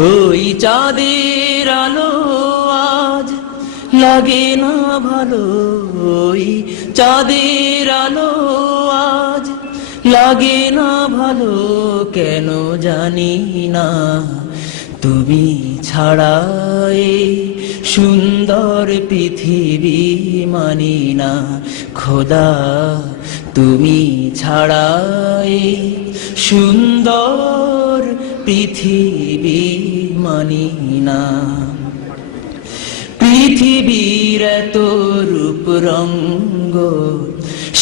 ওই চাঁদের আলো আজ লাগে না ভালো, ওই চাঁদের আলো আজ লাগে না ভালো, কেন জানি না। তুমি ছাড়া এই সুন্দর পৃথিবী মানি না খোদা, তুমি ছাড়া এই সুন্দর পৃথিবী মানি না। পৃথিবীর এত রূপ রঙ্গ,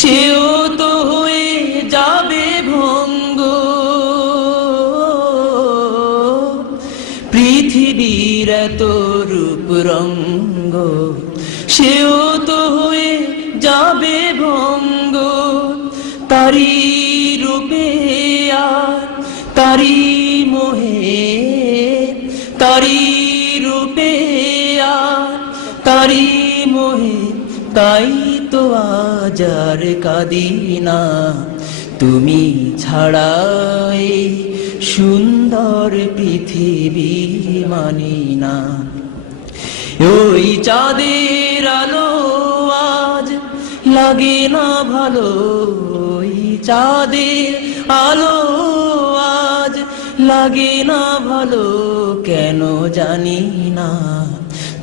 সেও তো হয়ে যাবে ভঙ্গ। পৃথিবীর এত রূপ রঙ্গ, সেও তো হয়ে যাবে ভঙ্গ। তারি রূপে আর তারি মোহে, তারি রূপে আর তারি মোহে, তাই তো আজ আর কাঁদি না। তুমি ছাড়া এই সুন্দর পৃথিবী মানি না। ওই চাঁদের আলো আজ লাগে না ভালো, ওই চাঁদের আলো আজ লাগে না ভালো, কেন জানি না।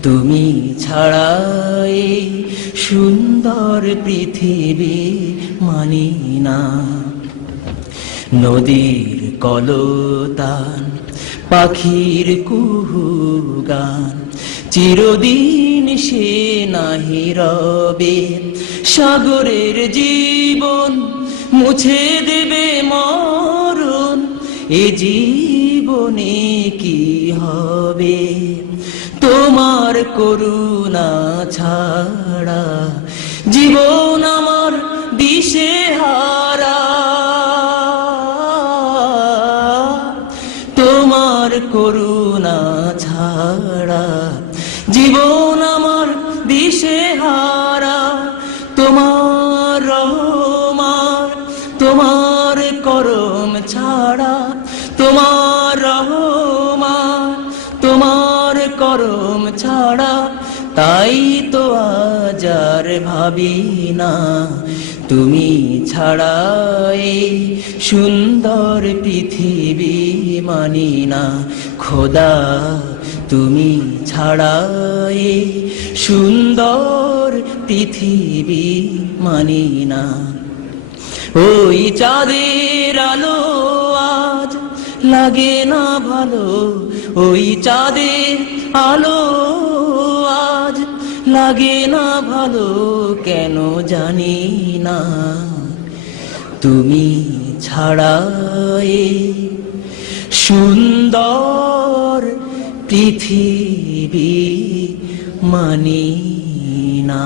তুমি ছাড়া এই সুন্দর পৃথিবী মানি না। নদীর কলতান, পাখির কুহু গান, চিরদিন সে নাহি রবে। সাগরের জীবন মুছে দেবে মরণ, এ জীবনে কি হবে। তোমার করুণা ছাড়া জীবন আমার দিশেহারা, তোমার করুণা ছাড়া জীবন আমার দিশেহারা। তোমার রহমান, তোমার করম ছাড়া, তোমার রহমান, তোমার করম ছাড়া, তাই তো আজ আর ভাবি না। তুমি ছাড়া এই সুন্দর পৃথিবী মানি না খোদা, তুমি ছাড়া এই সুন্দর পৃথিবী মানি না। ওই চাঁদের আলো আজ লাগে না ভালো, ওই চাঁদের আলো আজ লাগে না ভালো, কেন জানি না। তুমি ছাড়া এই সুন্দর পৃথিবী মানি না।